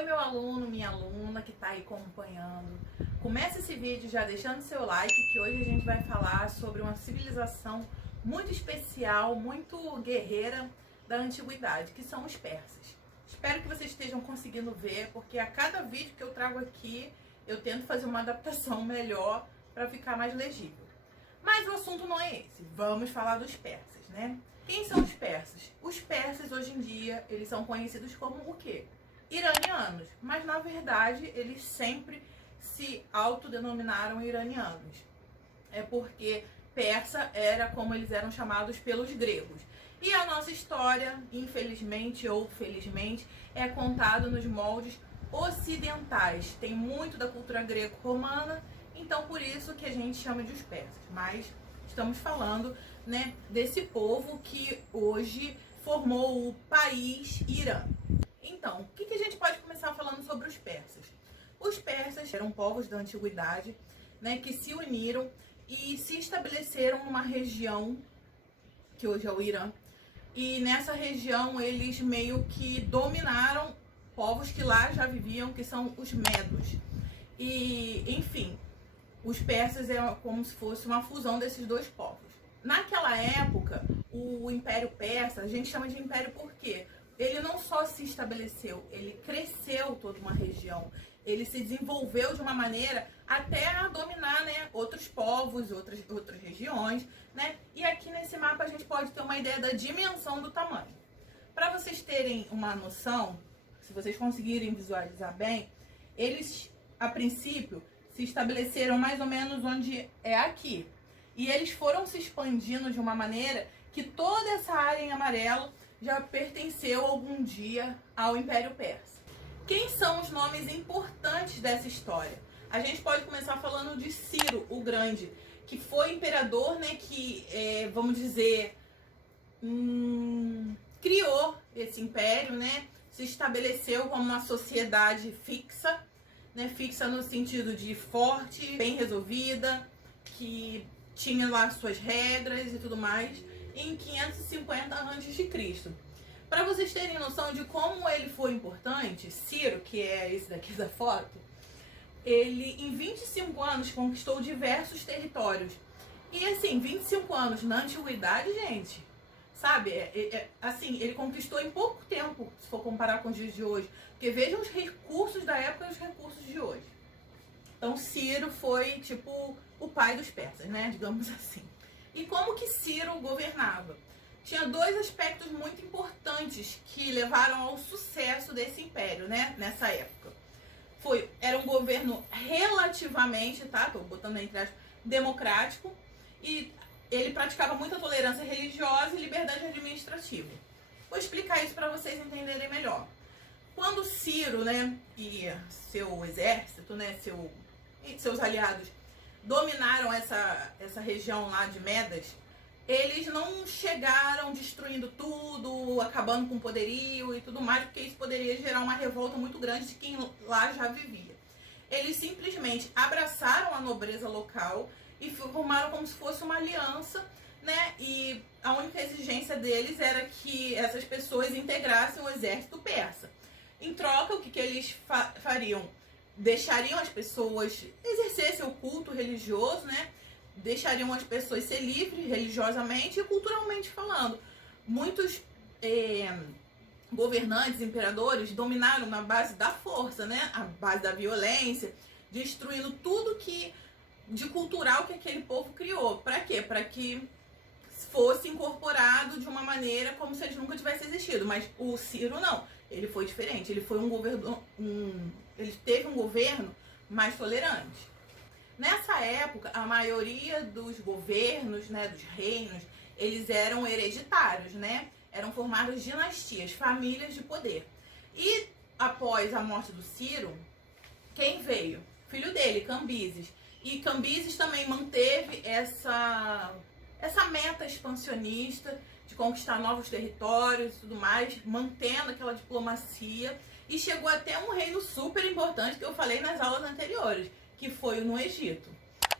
Oi, meu aluno, minha aluna que está aí acompanhando. Começa esse vídeo já deixando seu like, que hoje a gente vai falar sobre uma civilização muito especial, muito guerreira da antiguidade, que são os persas. Espero que vocês estejam conseguindo ver, porque a cada vídeo que eu trago aqui, eu tento fazer uma adaptação melhor para ficar mais legível. Mas o assunto não é esse. Vamos falar dos persas, né? Quem são os persas? Os persas, hoje em dia, eles são conhecidos como o quê? Iranianos. Mas, na verdade, eles sempre se autodenominaram iranianos. É porque persa era como eles eram chamados pelos gregos. E a nossa história, infelizmente ou felizmente, é contada nos moldes ocidentais. Tem muito da cultura greco-romana, então por isso que a gente chama de os persas. Mas estamos falando, né, desse povo que hoje formou o país Irã. Então, o que a gente pode começar falando sobre os persas? Os persas eram povos da antiguidade, né, que se uniram e se estabeleceram numa região que hoje é o Irã. E nessa região eles meio que dominaram povos que lá já viviam, que são os medos. E, enfim, os persas é como se fosse uma fusão desses dois povos. Naquela época, o Império Persa, a gente chama de Império por quê? Ele não só se estabeleceu, ele cresceu toda uma região. Ele se desenvolveu de uma maneira até a dominar, né, outros povos, outras regiões, né? E aqui nesse mapa a gente pode ter uma ideia da dimensão do tamanho. Para vocês terem uma noção, se vocês conseguirem visualizar bem, eles, a princípio, se estabeleceram mais ou menos onde é aqui. E eles foram se expandindo de uma maneira que toda essa área em amarelo já pertenceu algum dia ao Império Persa. Quem são os nomes importantes dessa história? A gente pode começar falando de Ciro o Grande, que foi imperador, né, que, vamos dizer, criou esse império, né, se estabeleceu como uma sociedade fixa, né, fixa no sentido de forte, bem resolvida, que tinha lá suas regras e tudo mais, em 550 a.C. Para vocês terem noção de como ele foi importante, Ciro, que é esse daqui da foto, ele em 25 anos conquistou diversos territórios. E assim, 25 anos na antiguidade, gente, sabe, assim, ele conquistou em pouco tempo, se for comparar com os dias de hoje. Porque vejam os recursos da época e os recursos de hoje. Então Ciro foi tipo o pai dos persas, né, digamos assim. E como que Ciro governava? Tinha dois aspectos muito importantes que levaram ao sucesso desse império, né, nessa época. Era um governo relativamente, tá, tô botando entre aspas, democrático, e ele praticava muita tolerância religiosa e liberdade administrativa. Vou explicar isso para vocês entenderem melhor. Quando Ciro, né, e seu exército, né, seus aliados dominaram essa região lá de Medas, eles não chegaram destruindo tudo, acabando com o poderio e tudo mais, porque isso poderia gerar uma revolta muito grande de quem lá já vivia. Eles simplesmente abraçaram a nobreza local e formaram como se fosse uma aliança, né? E a única exigência deles era que essas pessoas integrassem o exército persa. Em troca, o que eles fariam? Deixariam as pessoas exercer seu culto religioso, né? Deixariam as pessoas ser livres religiosamente e culturalmente falando. Muitos governantes, imperadores, dominaram na base da força, né? A base da violência, destruindo tudo de cultural que aquele povo criou. Para quê? Para que fosse incorporado de uma maneira como se eles nunca tivessem existido. Mas o Ciro não. Ele foi diferente. Ele foi ele teve um governo mais tolerante. Nessa época, a maioria dos governos, né, dos reinos, eles eram hereditários, né? Eram formados dinastias, famílias de poder. E após a morte do Ciro, quem veio? Filho dele, Cambises. E Cambises também manteve essa meta expansionista de conquistar novos territórios e tudo mais, mantendo aquela diplomacia. E chegou até um reino super importante que eu falei nas aulas anteriores, que foi no Egito.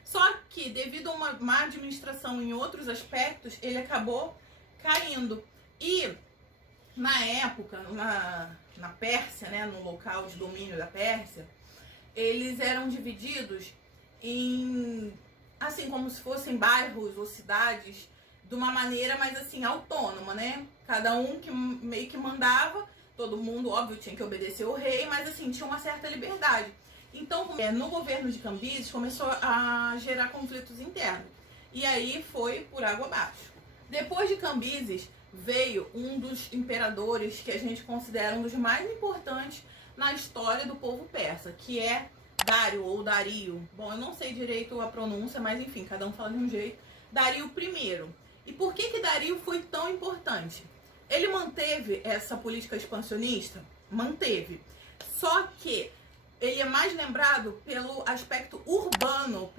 Só que, devido a uma má administração em outros aspectos, ele acabou caindo. E, na época, na Pérsia, né, no local de domínio da Pérsia, eles eram divididos em, assim, como se fossem bairros ou cidades, de uma maneira mais, assim, autônoma, né? Cada um que meio que mandava, todo mundo, óbvio, tinha que obedecer ao rei, mas, assim, tinha uma certa liberdade. Então, no governo de Cambises, começou a gerar conflitos internos. E aí foi por água abaixo. Depois de Cambises, veio um dos imperadores que a gente considera um dos mais importantes na história do povo persa, que é Dário ou Dario. Bom, eu não sei direito a pronúncia, mas enfim, cada um fala de um jeito. Dario I. E por que Dario foi tão importante? Ele manteve essa política expansionista? Manteve. Só que ele é mais lembrado pelo aspecto urbano,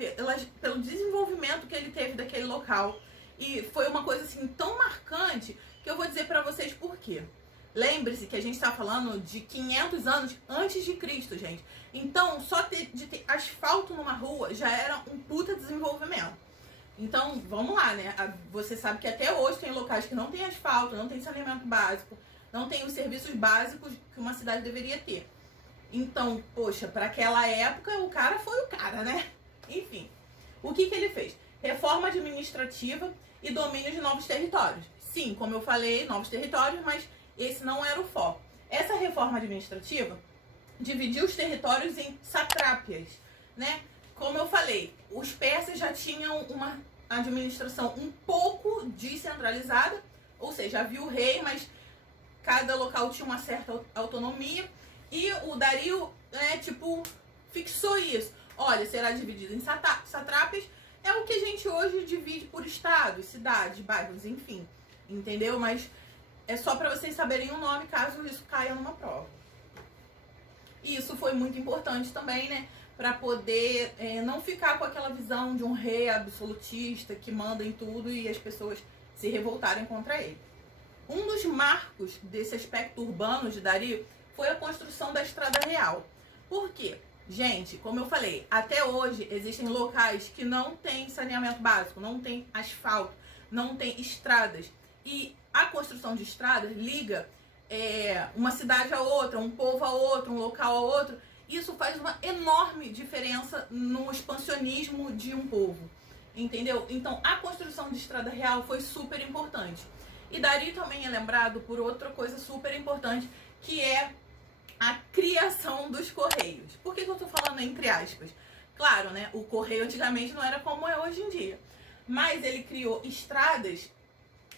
pelo desenvolvimento que ele teve daquele local. E foi uma coisa assim tão marcante que eu vou dizer pra vocês por quê. Lembre-se que a gente tá falando de 500 anos antes de Cristo, gente. Então, só de ter asfalto numa rua já era um puta desenvolvimento. Então, vamos lá, né? Você sabe que até hoje tem locais que não tem asfalto, não tem saneamento básico, não tem os serviços básicos que uma cidade deveria ter. Então, poxa, para aquela época o cara foi o cara, né? Enfim, o que ele fez? Reforma administrativa e domínio de novos territórios. Sim, como eu falei, novos territórios, mas esse não era o foco. Essa reforma administrativa dividiu os territórios em satrápias, né? Como eu falei, os persas já tinham uma administração um pouco descentralizada, ou seja, havia o rei, mas cada local tinha uma certa autonomia. E o Dario, né, tipo, fixou isso. Olha, será dividido em satrápias. É o que a gente hoje divide por estados, cidades, bairros, enfim. Entendeu? Mas é só para vocês saberem o nome, caso isso caia numa prova. E isso foi muito importante também, né? Para poder não ficar com aquela visão de um rei absolutista que manda em tudo e as pessoas se revoltarem contra ele. Um dos marcos desse aspecto urbano de Dario foi a construção da Estrada Real. Por quê? Gente, como eu falei, até hoje existem locais que não tem saneamento básico, não tem asfalto, não tem estradas. E a construção de estradas liga uma cidade a outra, um povo a outro, um local a outro. Isso faz uma enorme diferença no expansionismo de um povo, entendeu? Então, a construção de Estrada Real foi super importante. E Dario também é lembrado por outra coisa super importante, que é a criação dos correios. Por que eu tô falando entre aspas? Claro, né? O correio antigamente não era como é hoje em dia. Mas ele criou estradas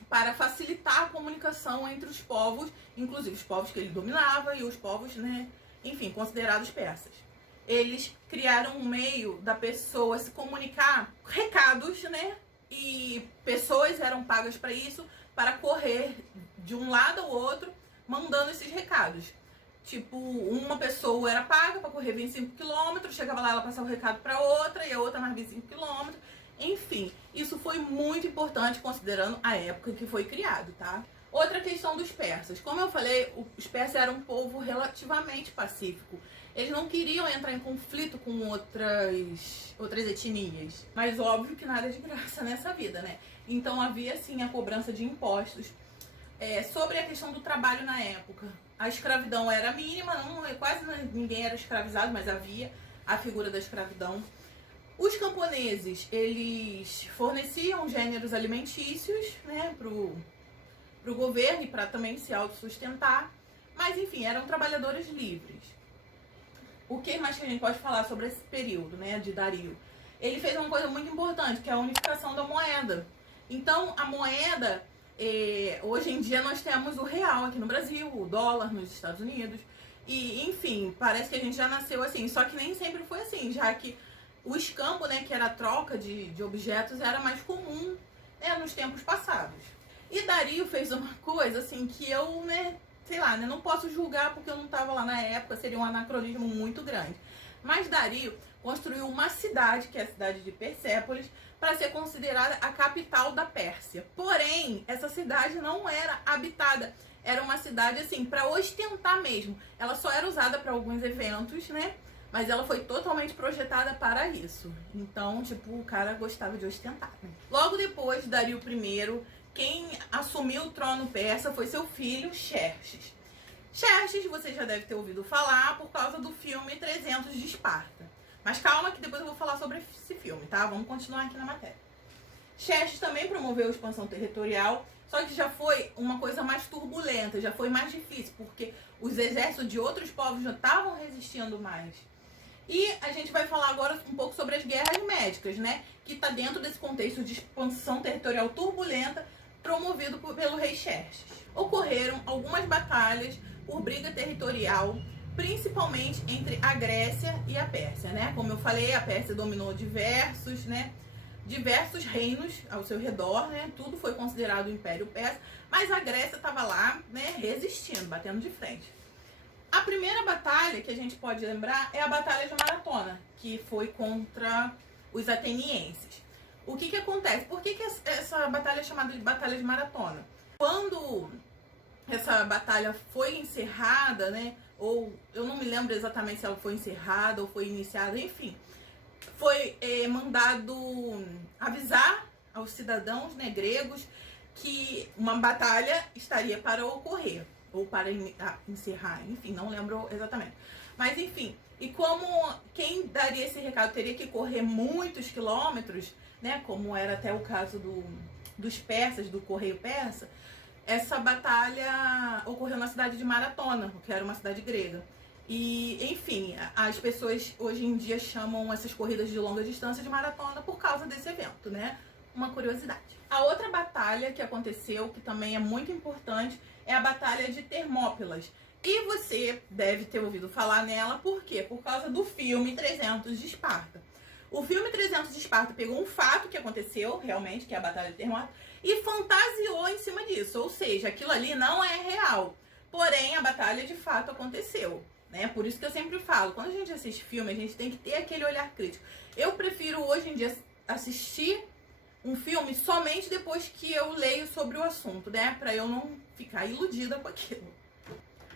para facilitar a comunicação entre os povos, inclusive os povos que ele dominava e os povos, né, enfim, considerados persas. Eles criaram um meio da pessoa se comunicar, recados, né? E pessoas eram pagas para isso, para correr de um lado ao outro, mandando esses recados. Tipo, uma pessoa era paga para correr 25 km, chegava lá, ela passava o recado para outra, e a outra mais 25 km. Enfim, isso foi muito importante considerando a época que foi criado, tá? Outra questão dos persas. Como eu falei, os persas eram um povo relativamente pacífico. Eles não queriam entrar em conflito com outras etnias. Mas óbvio que nada é de graça nessa vida, né? Então havia, sim, a cobrança de impostos. Sobre a questão do trabalho na época. A escravidão era mínima, quase ninguém era escravizado, mas havia a figura da escravidão. Os camponeses, eles forneciam gêneros alimentícios, né, pro governo e para também se autossustentar. Mas, enfim, eram trabalhadores livres. O que mais que a gente pode falar sobre esse período, né, de Dario? Ele fez uma coisa muito importante, que é a unificação da moeda. Então, a moeda, hoje em dia nós temos o real aqui no Brasil, o dólar nos Estados Unidos. E, enfim, parece que a gente já nasceu assim. Só que nem sempre foi assim, já que o escambo, né, que era a troca de objetos, era mais comum, né, nos tempos passados. E Dario fez uma coisa, assim, que eu, né, sei lá, né, não posso julgar porque eu não estava lá na época, seria um anacronismo muito grande. Mas Dario construiu uma cidade, que é a cidade de Persépolis, para ser considerada a capital da Pérsia. Porém, essa cidade não era habitada. Era uma cidade, assim, para ostentar mesmo. Ela só era usada para alguns eventos, né? Mas ela foi totalmente projetada para isso. Então, tipo, o cara gostava de ostentar, né? Logo depois de Dario I, quem assumiu o trono persa foi seu filho, Xerxes. Xerxes você já deve ter ouvido falar por causa do filme 300 de Esparta. Mas calma que depois eu vou falar sobre esse filme, tá? Vamos continuar aqui na matéria. Xerxes também promoveu a expansão territorial, só que já foi uma coisa mais turbulenta, já foi mais difícil, porque os exércitos de outros povos já estavam resistindo mais. E a gente vai falar agora um pouco sobre as guerras médicas, né? Que está dentro desse contexto de expansão territorial turbulenta promovido pelo rei Xerxes. Ocorreram algumas batalhas por briga territorial, principalmente entre a Grécia e a Pérsia, né? Como eu falei, a Pérsia dominou diversos reinos ao seu redor, né? Tudo foi considerado o Império Persa, mas a Grécia estava lá, né, resistindo, batendo de frente. A primeira batalha que a gente pode lembrar é a Batalha de Maratona, que foi contra os atenienses. O que acontece? Por que essa batalha é chamada de Batalha de Maratona? Quando essa batalha foi encerrada, né, ou eu não me lembro exatamente se ela foi encerrada ou foi iniciada, enfim, foi mandado avisar aos cidadãos, né, gregos que uma batalha estaria para ocorrer, ou para encerrar, enfim, não lembro exatamente. Mas enfim, e como quem daria esse recado teria que correr muitos quilômetros, né, como era até o caso dos persas, do correio persa, essa batalha ocorreu na cidade de Maratona, que era uma cidade grega. E, enfim, as pessoas hoje em dia chamam essas corridas de longa distância de maratona por causa desse evento, né? Uma curiosidade. A outra batalha que aconteceu, que também é muito importante, é a Batalha de Termópilas. E você deve ter ouvido falar nela, por quê? Por causa do filme 300 de Esparta. O filme 300 de Esparta pegou um fato que aconteceu, realmente, que é a Batalha de Termópilas, e fantasiou em cima disso. Ou seja, aquilo ali não é real. Porém, a batalha de fato aconteceu. Né? Por isso que eu sempre falo, quando a gente assiste filme, a gente tem que ter aquele olhar crítico. Eu prefiro hoje em dia assistir um filme somente depois que eu leio sobre o assunto, né? Pra eu não ficar iludida com aquilo.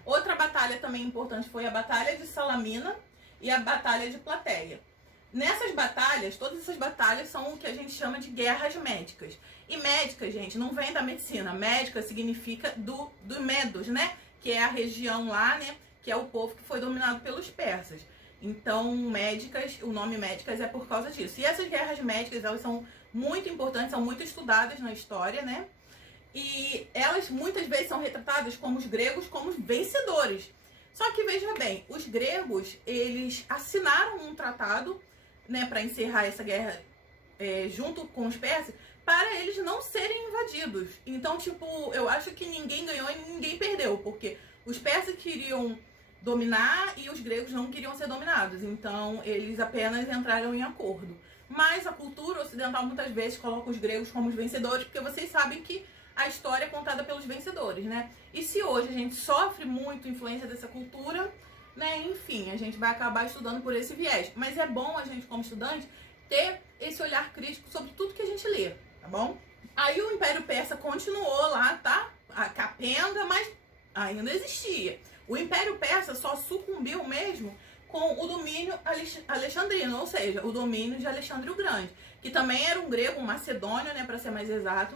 Outra batalha também importante foi a Batalha de Salamina e a Batalha de Plateia. Nessas batalhas, todas essas batalhas são o que a gente chama de guerras médicas. E médica, gente, não vem da medicina. Médica significa do Medos, né? Que é a região lá, né? Que é o povo que foi dominado pelos persas. Então, médicas, o nome médicas é por causa disso. E essas guerras médicas, elas são muito importantes, são muito estudadas na história, né? E elas muitas vezes são retratadas como os gregos como vencedores. Só que veja bem, os gregos, eles assinaram um tratado, né, para encerrar essa guerra junto com os persas, para eles não serem invadidos. Então, tipo, eu acho que ninguém ganhou e ninguém perdeu, porque os persas queriam dominar e os gregos não queriam ser dominados. Então, eles apenas entraram em acordo. Mas a cultura ocidental muitas vezes coloca os gregos como os vencedores, porque vocês sabem que a história é contada pelos vencedores, né? E se hoje a gente sofre muito influência dessa cultura, né? Enfim, a gente vai acabar estudando por esse viés. Mas é bom a gente, como estudante, ter esse olhar crítico sobre tudo que a gente lê, tá bom? Aí o Império Persa continuou lá, tá? A capenga, mas ainda existia. O Império Persa só sucumbiu mesmo com o domínio alexandrino, ou seja, o domínio de Alexandre o Grande, que também era um grego, um macedônio, né, para ser mais exato.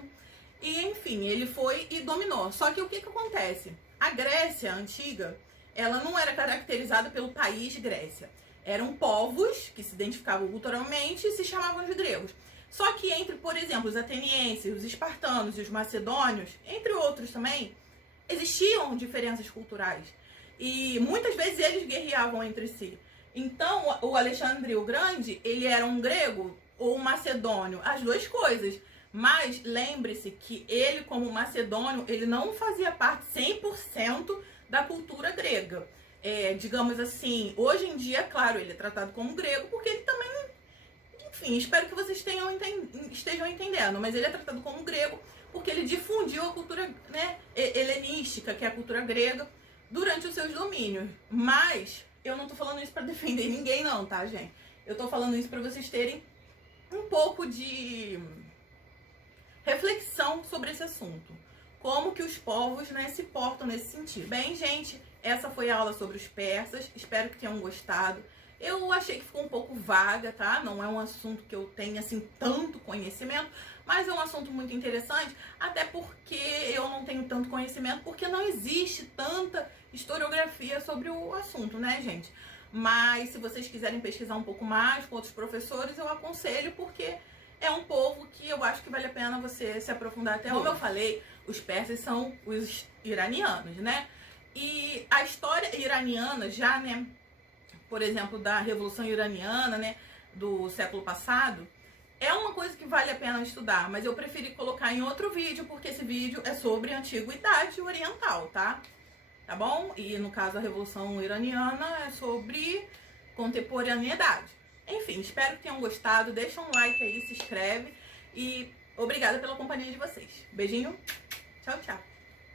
E, enfim, ele foi e dominou. Só que o que acontece? A Grécia antiga, ela não era caracterizada pelo país Grécia. Eram povos que se identificavam culturalmente e se chamavam de gregos. Só que entre, por exemplo, os atenienses, os espartanos e os macedônios, entre outros também, existiam diferenças culturais. E muitas vezes eles guerreavam entre si. Então, o Alexandre o Grande, ele era um grego ou um macedônio, as duas coisas. Mas lembre-se que ele, como macedônio, ele não fazia parte 100% da cultura grega. Digamos assim, hoje em dia, claro, ele é tratado como grego, porque ele também, enfim, espero que vocês estejam entendendo, mas ele é tratado como grego porque ele difundiu a cultura, né, helenística, que é a cultura grega, durante os seus domínios. Mas eu não tô falando isso para defender ninguém não, tá, gente? Eu tô falando isso para vocês terem um pouco de reflexão sobre esse assunto. Como que os povos, né, se portam nesse sentido. Bem, gente, essa foi a aula sobre os persas. Espero que tenham gostado. Eu achei que ficou um pouco vaga, tá? Não é um assunto que eu tenha, assim, tanto conhecimento, mas é um assunto muito interessante, até porque eu não tenho tanto conhecimento, porque não existe tanta historiografia sobre o assunto, né, gente? Mas se vocês quiserem pesquisar um pouco mais com outros professores, eu aconselho, porque é um povo que eu acho que vale a pena você se aprofundar até. Como eu falei, os persas são os iranianos, né? E a história iraniana já, né, por exemplo, da Revolução Iraniana, né, do século passado, é uma coisa que vale a pena estudar, mas eu preferi colocar em outro vídeo, porque esse vídeo é sobre a Antiguidade Oriental, tá? Tá bom? E no caso a Revolução Iraniana é sobre contemporaneidade. Enfim, espero que tenham gostado. Deixa um like aí, se inscreve e obrigada pela companhia de vocês. Beijinho, tchau, tchau.